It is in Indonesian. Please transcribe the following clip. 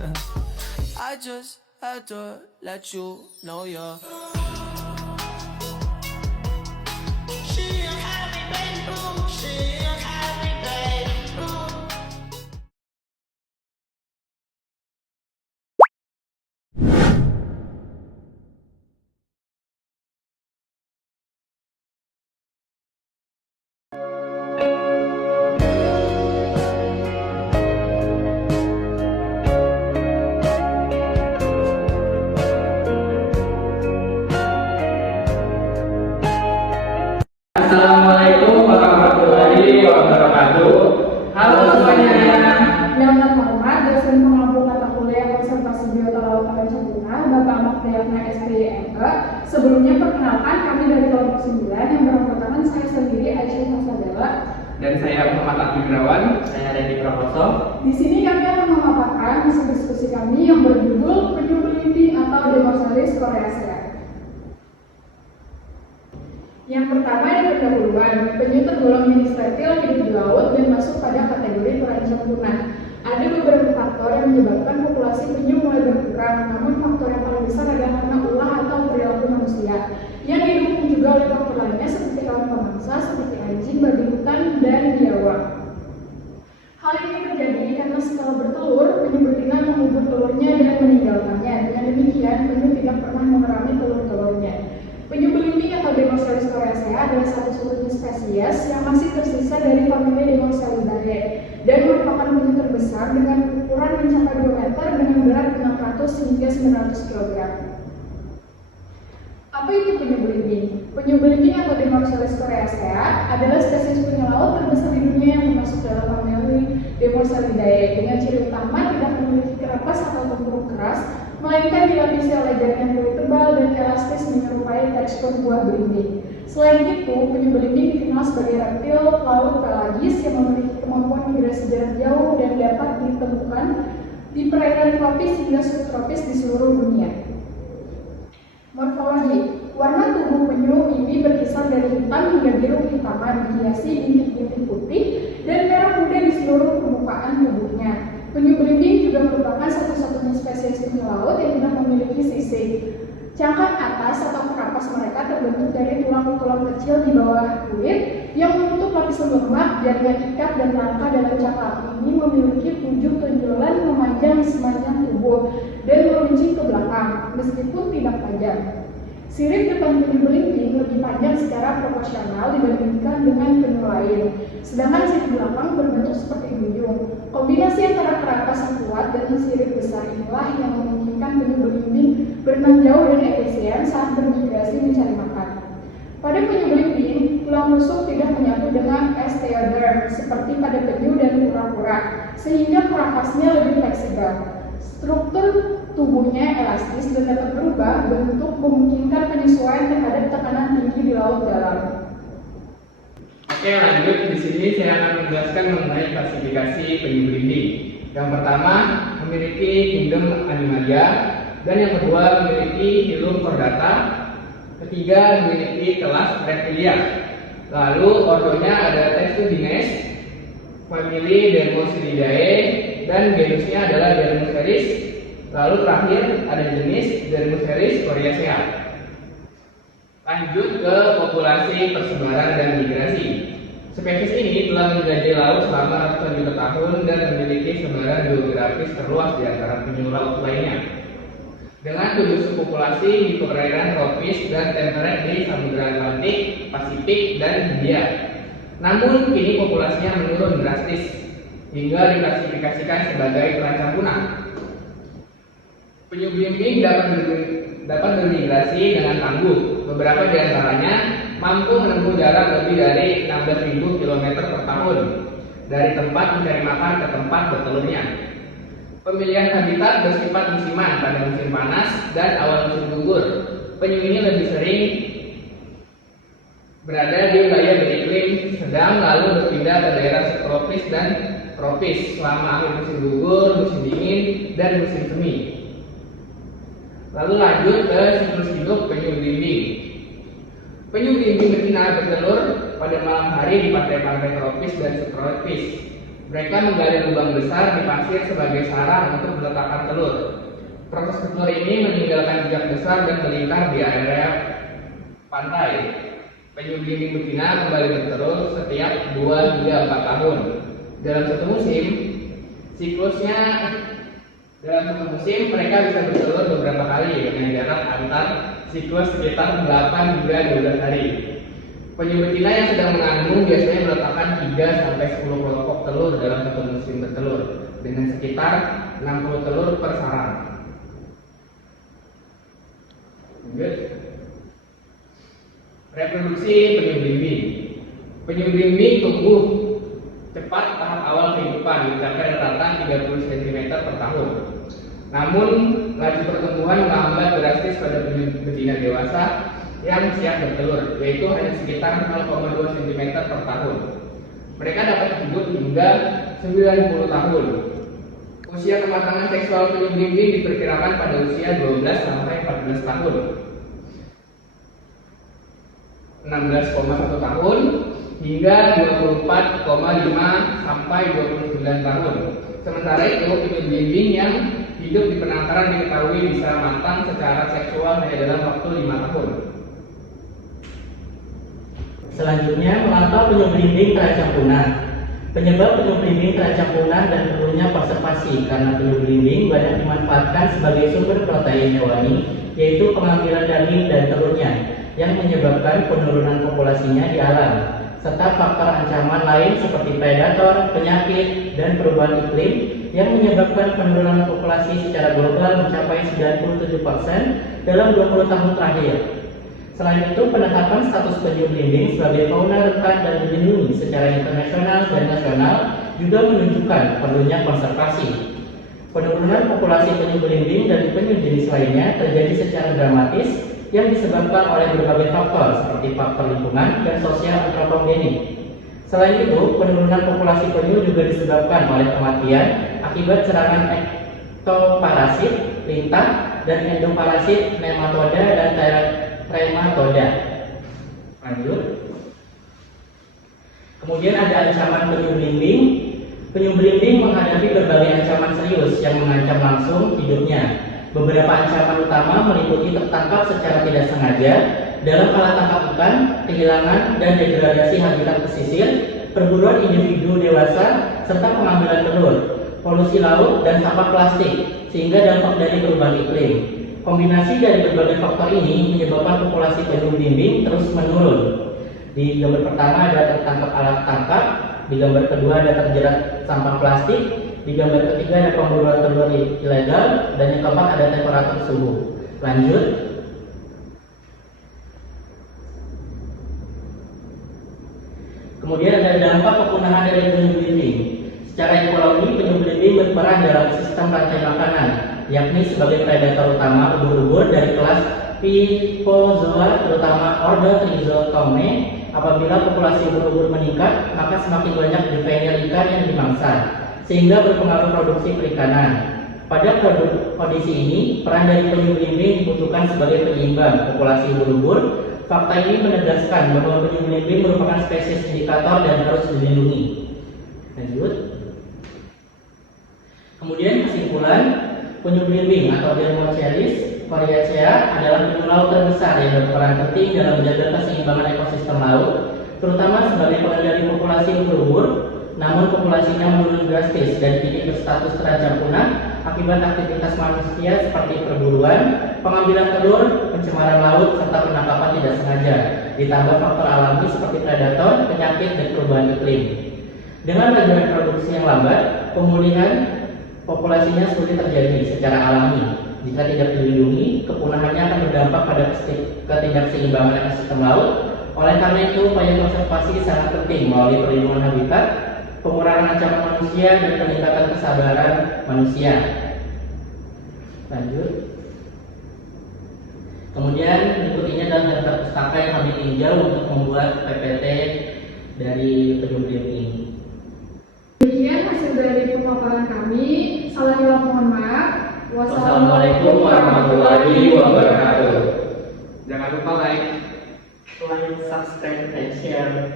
I just had to let you know you're Assalamualaikum warahmatullahi wabarakatuh. Halo semuanya. Nama Muhammad, dosen pengampu mata kuliah konservasi biota laut Tanjung Bapak Ahmad Priyatna SPMK. Sebelumnya perkenalkan kami dari kelompok 9 yang beranggotakan saya sendiri Aisyah Masabella. Dan saya Muhammad Abdul. Saya Randy Prakoso. Di sini kami akan memaparkan hasil diskusi kami yang berjudul penyu belimbing atau Demosaurus koreacea. Yang pertama ada pendahuluan. Penyu tergolong jenis reptil hidup di laut dan masuk pada kategori terancam punah. Ada beberapa faktor yang menyebabkan populasi penyu mulai berkurang, namun faktor yang paling besar adalah karena ulah atau perilaku manusia. Yang didukung juga oleh faktor lainnya seperti hewan pemangsa seperti anjing, babi hutan, dan biawak. Hal ini terjadi karena setelah bertelur, penyu betina mengubur telurnya dan meninggalkannya. Dengan demikian, penyu tidak pernah mengerami telur-telurnya. Penyu belimbing atau Demosaurus koreacea adalah satu-satunya spesies yang masih tersisa dari famili Demosauridae dan merupakan penyu terbesar dengan ukuran mencapai 2 meter dengan berat 600 hingga 900 kg. Apa itu penyu belimbing? Penyu belimbing atau Demosaurus koreacea adalah spesies penyu laut terbesar di dunia yang termasuk dalam famili Demosauridae dengan ciri utama tidak memiliki kerapas atau tempurung keras, melainkan dilapisi oleh jaringan kulit tebal dan elastis menyerupai tekstur buah belimbing. Selain itu, penyu belimbing dikenal sebagai reptil laut pelagis yang memiliki kemampuan migrasi jarak jauh dan dapat ditemukan di perairan tropis hingga subtropis di seluruh dunia. Morfologi. Warna tubuh penyu ini berkisar dari hitam hingga biru kehitaman, dihiasi bintik-bintik putih dan merah muda di seluruh permukaan tubuhnya. Penyu belimbing juga merupakan satu-satunya spesies penyu laut yang tidak memiliki sisik. Cangkang atas atau kerapas mereka terbentuk dari tulang-tulang kecil di bawah kulit yang menutup lapisan lemak, jaringan ikat, dan rangka dalam cangkang ini memiliki 7 tonjolan memanjang sepanjang tubuh dan meruncing ke belakang, meskipun tidak tajam. Sirip depan penyu belimbing lebih panjang secara proporsional dibandingkan dengan penyu lain, sedangkan sirip belakang berbentuk seperti duyung. Kombinasi antara kerapas yang kuat dan sirip besar inilah yang memungkinkan penyu belimbing berenang jauh dan efisien saat bermigrasi mencari makan. Pada penyu belimbing, tulang rusuk tidak menyatu dengan osteoderm seperti pada penyu dan kura-kura, sehingga kerapasnya lebih fleksibel. Struktur tubuhnya elastis dan dapat berubah bentuk memungkinkan penyesuaian terhadap tekanan tinggi di laut dalam. Oke, lanjut. Di sini saya akan menjelaskan mengenai klasifikasi penyu belimbing. Yang pertama, memiliki kingdom Animalia, dan yang kedua memiliki Hyllum chordata. Ketiga, memiliki kelas Reptilia. Lalu ordonya ada Testudines, famili Dermoseridae, dan genusnya adalah Dermoceris. Lalu terakhir ada jenis Demosaurus koreacea. Lanjut ke populasi, persebaran, dan migrasi. Spesies ini telah menjadi laut selama ratusan juta tahun dan memiliki sebaran geografis terluas di antara penyu laut lainnya, dengan 7 subpopulasi di perairan tropis dan temperate di Samudra Atlantik, Pasifik, dan Hindia. Namun kini populasinya menurun drastis hingga diklasifikasikan sebagai terancam punah. Penyu belimbing dapat bermigrasi dengan tangguh. Beberapa di antaranya mampu menempuh jarak lebih dari 16.000 km per tahun dari tempat mencari makan ke tempat bertelurnya. Pemilihan habitat bersifat musiman pada musim panas dan awal musim gugur. Penyu ini lebih sering berada di wilayah beriklim sedang lalu berpindah ke daerah subtropis dan tropis selama akhir musim gugur, musim dingin, dan musim semi. Lalu lanjut ke siklus hidup penyu belimbing. Penyu belimbing betina bertelur pada malam hari di pantai-pantai tropis dan subtropis. Mereka menggali lubang besar di pasir sebagai sarang untuk meletakkan telur. Proses bertelur ini meninggalkan jejak besar dan melingkar di area pantai. Penyu belimbing betina kembali bertelur setiap 2 hingga 4 tahun. Dalam satu musim, mereka bisa bertelur beberapa kali dengan jarak antar siklus sekitar 8 hingga 12 hari. Penyu betina yang sedang mengandung biasanya meletakkan 3-10 kelompok telur dalam satu musim bertelur dengan sekitar 60 telur per sarang. Lanjut. Reproduksi penyu belimbing. Penyu belimbing tumbuh cepat tahap awal kehidupan mencapai rata-rata 30 cm per tahun. Namun laju pertumbuhan melambat drastis pada penyu betina dewasa yang siap bertelur, yaitu hanya sekitar 0,2 cm per tahun. Mereka dapat hidup hingga 90 tahun. Usia kematangan seksual penyu belimbing diperkirakan pada usia 12 sampai 14 tahun. 16,1 tahun hingga 24,5 sampai 29 tahun. Sementara itu, penyu belimbing yang hidup di penangkaran diketahui bisa matang secara seksual hanya dalam waktu 5 tahun. Selanjutnya, mengapa penyu belimbing terancam punah? Penyebab penyu belimbing terancam punah dan perlunya konservasi karena penyu belimbing banyak dimanfaatkan sebagai sumber protein hewani, yaitu pengambilan daging dan telurnya, yang menyebabkan penurunan populasinya di alam, serta faktor ancaman lain seperti predator, penyakit, dan perubahan iklim yang menyebabkan penurunan populasi secara global mencapai 97% dalam 20 tahun terakhir. Selain itu, penetapan status penyu belimbing sebagai fauna rentan dan dilindungi secara internasional dan nasional juga menunjukkan perlunya konservasi. Penurunan populasi penyu belimbing dan penyu jenis lainnya terjadi secara dramatis yang disebabkan oleh berbagai faktor seperti faktor lingkungan dan sosial antropogenik. Selain itu, penurunan populasi penyu juga disebabkan oleh kematian akibat serangan ektoparasit, lintah, dan endoparasit nematoda dan trematoda. Lanjut. Kemudian ada ancaman penyu belimbing. Penyu belimbing menghadapi berbagai ancaman serius yang mengancam langsung hidupnya. Beberapa ancaman utama meliputi tertangkap secara tidak sengaja dalam alat tangkap ikan, kehilangan dan degradasi habitat pesisir, perburuan individu dewasa, serta pengambilan telur, polusi laut, dan sampah plastik, sehingga dampak dari perubahan iklim. Kombinasi dari berbagai faktor ini menyebabkan populasi penyu belimbing terus menurun. Di gambar pertama ada tertangkap alat tangkap, di gambar kedua ada terjerat sampah plastik, di gambar ketiga ada pemburuan telur ilegal, dan yang keempat ada temperatur suhu. Lanjut. Kemudian ada dampak kepunahan dari penyu belimbing. Secara ekologi, penyu belimbing berperan dalam sistem rantai makanan, yakni sebagai predator utama ubur-ubur dari kelas Picozoa, terutama ordo Trizotomae. Apabila populasi ubur-ubur meningkat, maka semakin banyak juvenil ikan yang dimangsa, sehingga berpengaruh produksi perikanan. Pada kondisi ini, peran dari penyu belimbing dibutuhkan sebagai penyeimbang populasi ubur-ubur. Fakta ini menegaskan bahwa penyu belimbing merupakan spesies indikator dan harus dilindungi. Lanjut. Kemudian kesimpulan, penyu belimbing atau Dermochelis coriacea adalah penyu laut terbesar yang berperan penting dalam menjaga keseimbangan ekosistem laut, terutama sebagai pengendali populasi ubur-ubur. Namun populasinya menurun drastis dan kini berstatus terancam punah akibat aktivitas manusia seperti perburuan, pengambilan telur, pencemaran laut, serta penangkapan tidak sengaja, ditambah faktor alami seperti predator, penyakit, dan perubahan iklim. Dengan laju reproduksi yang lambat, pemulihan populasinya sulit terjadi secara alami. Jika tidak dilindungi, kepunahannya akan berdampak pada ketidakseimbangan ekosistem laut. Oleh karena itu, upaya konservasi sangat penting melalui perlindungan habitat, pengurangan ancaman manusia, dan peningkatan kesabaran manusia. Lanjut. Kemudian berikut ini adalah daftar pustaka yang kami tinjau untuk membuat PPT dari penyu belimbing. Demikian hasil dari pemaparan kami. Salahnya mohon maaf. Wassalamualaikum warahmatullahi wabarakatuh. Jangan lupa like, Subscribe, and share.